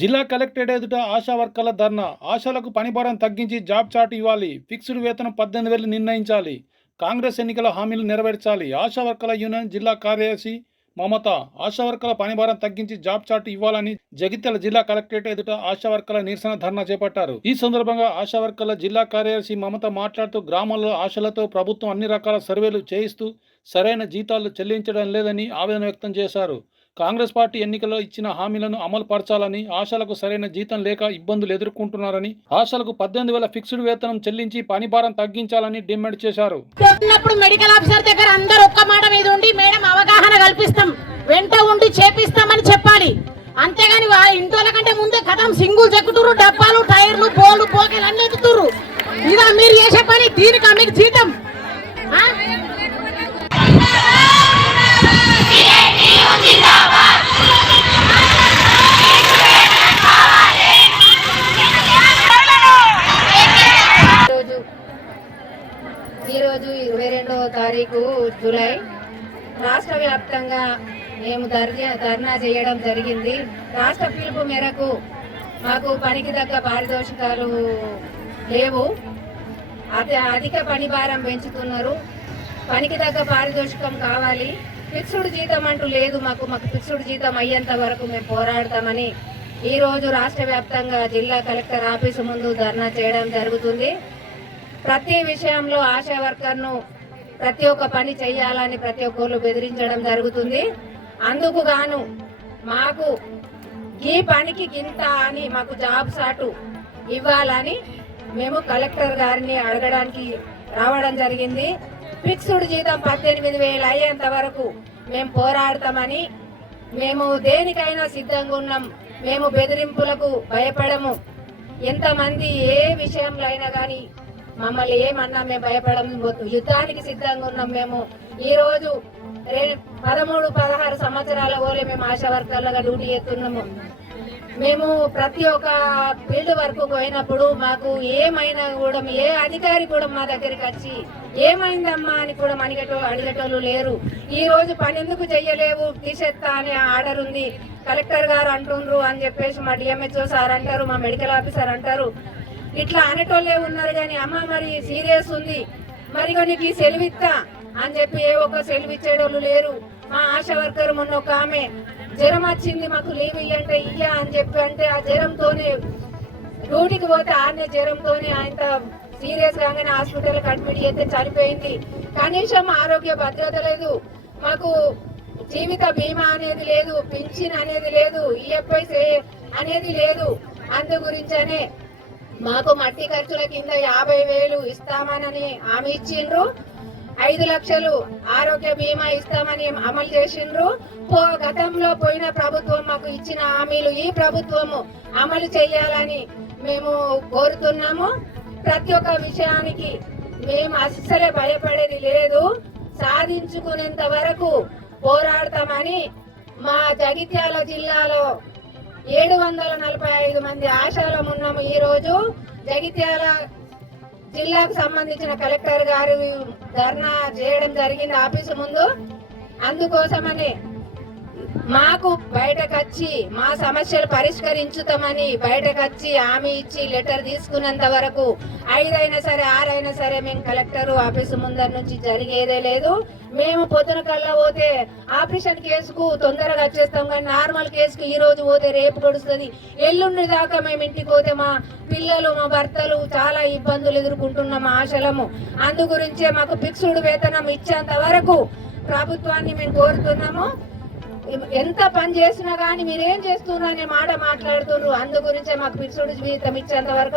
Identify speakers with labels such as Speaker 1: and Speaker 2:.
Speaker 1: జిల్లా కలెక్టరేట్ ఎదుట ఆశా వర్కర్ల ధర్నా. ఆశాలకు పనిభారం తగ్గించి జాబ్ చాటు ఇవ్వాలి. ఫిక్స్డ్ వేతనం పద్దెనిమిది వేలు నిర్ణయించాలి. కాంగ్రెస్ ఎన్నికల హామీలు నెరవేర్చాలి. ఆశా వర్కర్ల యూనియన్ జిల్లా కార్యదర్శి మమత ఆశా వర్కర్ల పనిభారం తగ్గించి జాబ్ చాటు ఇవ్వాలని జగిత్యాల జిల్లా కలెక్టరేట్ ఎదుట ఆశా వర్కర్ల నిరసన ధర్నా చేపట్టారు. ఈ సందర్భంగా ఆశా వర్కర్ల జిల్లా కార్యదర్శి మమత మాట్లాడుతూ గ్రామాల్లో ఆశలతో ప్రభుత్వం అన్ని రకాల సర్వేలు చేయిస్తూ సరైన జీతాలు చెల్లించడం లేదని ఆవేదన వ్యక్తం చేశారు. కాంగ్రెస్ పార్టీ ఎన్నికల్లో ఇచ్చిన హామీలను అమలు పరచాలని ఆశలకు సరైన జీతం లేక ఇబ్బందులు ఎదుర్కొంటున్నారని ఆశలకు పద్దెనిమిది వేల ఫిక్స్డ్ వేతనం చెల్లించి పనిభారం తగ్గించాలని డిమాండ్ చేశారు.
Speaker 2: మెడికల్ ఆఫీసర్ దగ్గర అందరూ ఒక్క మాట మీద ఉండి మేడం అవగాహన కల్పిస్తాం వెంట ఉండి చేపిస్తామని చెప్పాలి. అంతేగాని వా ఇంటోల కంటే ముందే కథం సింగుల్ చెక్కుతురు డబ్బాలు టైర్లు బోలు పోకెలు అన్ని ఎత్తుతురు ఇదా మీరు చేసే పని దీనికి మీకు జీతం?
Speaker 3: ఈరోజు ఇరవై రెండవ తారీఖు జూలై. రాష్ట్ర వ్యాప్తంగా మేము ధర్నా ధర్నా చేయడం జరిగింది. రాష్ట్ర పిలుపు మేరకు మాకు పనికి తగ్గ పారితోషికాలు లేవు. అతి అధిక పని భారం పెంచుతున్నారు. పనికి తగ్గ పారితోషికం కావాలి. ఫిక్స్డ్ జీతం అంటూ లేదు మాకు. మాకు ఫిక్స్డ్ జీతం అయ్యేంత వరకు మేము పోరాడతామని ఈరోజు రాష్ట్ర వ్యాప్తంగా జిల్లా కలెక్టర్ ఆఫీసు ముందు ధర్నా చేయడం జరుగుతుంది. ప్రతి విషయంలో ఆశా వర్కర్ను ప్రతి ఒక్క పని చేయాలని ప్రతి ఒక్కరు బెదిరించడం జరుగుతుంది. అందుకు గాను మాకు ఈ పనికి గింత అని మాకు జాబ్ సాటు ఇవ్వాలని మేము కలెక్టర్ గారిని అడగడానికి రావడం జరిగింది. ఫిక్స్డ్ జీతం పద్దెనిమిది వేలు అయ్యేంత వరకు మేము పోరాడతామని మేము దేనికైనా సిద్ధంగా ఉన్నాం. మేము బెదిరింపులకు భయపడము. ఎంతమంది ఏ విషయంలో అయినా కానీ మమ్మల్ని ఏమన్నా మేము భయపడము యుద్ధానికి సిద్ధంగా ఉన్నాం మేము. ఈ రోజు పదమూడు పదహారు సంవత్సరాల ఓలే మేము ఆశా వర్కర్లుగా డ్యూటీ చేస్తున్నాము. మేము ప్రతి ఒక్క ఫీల్డ్ వరకు పోయినప్పుడు మాకు ఏమైనా కూడా ఏ అధికారి కూడా మా దగ్గరికి వచ్చి ఏమైందమ్మా అని కూడా అడిగేటో అడిగేటోళ్ళు లేరు. ఈ రోజు పని ఎందుకు చెయ్యలేవు? తీసేస్తా అనే ఆర్డర్ ఉంది. కలెక్టర్ గారు అంటుండ్రు అని చెప్పేసి మా డిఎంహెచ్ఓ సార్ అంటారు మా మెడికల్ ఆఫీసర్ అంటారు. ఇట్లా అనేటోళ్ళే ఉన్నారు కానీ అమ్మ మరి సీరియస్ ఉంది. మరి నీకు ఈ సెలవు ఇస్తా అని చెప్పి ఏ ఒక్క సెలవు ఇచ్చేటోళ్ళు లేరు. మా ఆశా వర్కర్ మొన్న ఒక ఆమె జ్వరం వచ్చింది మాకు లీవ్ ఇయ్యంటే ఇయ్యా అని చెప్పి అంటే ఆ జ్వరంతోనే డ్యూటీకి పోతే ఆడనే జ్వరంతోనే ఆయన సీరియస్ గానే హాస్పిటల్కి అడ్మిట్ చేస్తే చనిపోయింది. కనీసం ఆరోగ్య భద్రత లేదు. మాకు జీవిత బీమా అనేది లేదు పింఛన్ అనేది లేదు ఈఎఫ్ఐ అనేది లేదు. అందు గురించనే మాకు మట్టి ఖర్చుల కింద యాభై వేలు ఇస్తామనని హామీ ఇచ్చిండ్రు. ఐదు లక్షలు ఆరోగ్య బీమా ఇస్తామని అమలు చేసిండ్రు. గతంలో పోయిన ప్రభుత్వం మాకు ఇచ్చిన హామీలు ఈ ప్రభుత్వము అమలు చేయాలని మేము కోరుతున్నాము. ప్రతి ఒక్క విషయానికి మేము అస్సలే భయపడేది లేదు. సాధించుకునేంత వరకు పోరాడతామని మా జగిత్యాల జిల్లాలో ఏడు వందల నలభై ఐదు మంది ఆశాలం ఉన్నాము ఈ రోజు జగిత్యాల జిల్లాకు సంబంధించిన కలెక్టర్ గారు ధర్నా చేయడం జరిగింది ఆఫీసు ముందు. అందుకోసమని మాకు బయటకొచ్చి మా సమస్యలు పరిష్కరించుతామని బయటకొచ్చి హామీ ఇచ్చి లెటర్ తీసుకున్నంత వరకు ఐదైనా సరే ఆరైనా సరే మేము కలెక్టర్ ఆఫీసు ముందర నుంచి జరిగేదే లేదు. మేము పొద్దున కల్లా పోతే ఆపరేషన్ కేసుకు తొందరగా వచ్చేస్తాం కానీ నార్మల్ కేసుకు ఈ రోజు పోతే రేపు గడుస్తుంది. ఎల్లుండి దాకా మేము ఇంటికి పోతే మా పిల్లలు మా భర్తలు చాలా ఇబ్బందులు ఎదుర్కొంటున్నాం ఆశలము. అందు గురించే మాకు ఫిక్స్డ్ వేతనం ఇచ్చేంత వరకు ప్రభుత్వాన్ని మేము కోరుతున్నాము. ఎంత పని చేసినా కానీ మీరేం చేస్తున్నారు అనే మాట మాట్లాడుతున్నారు. అందు గురించే మాకు ఫిక్స్డ్ జీవితం ఇచ్చేంత వరకు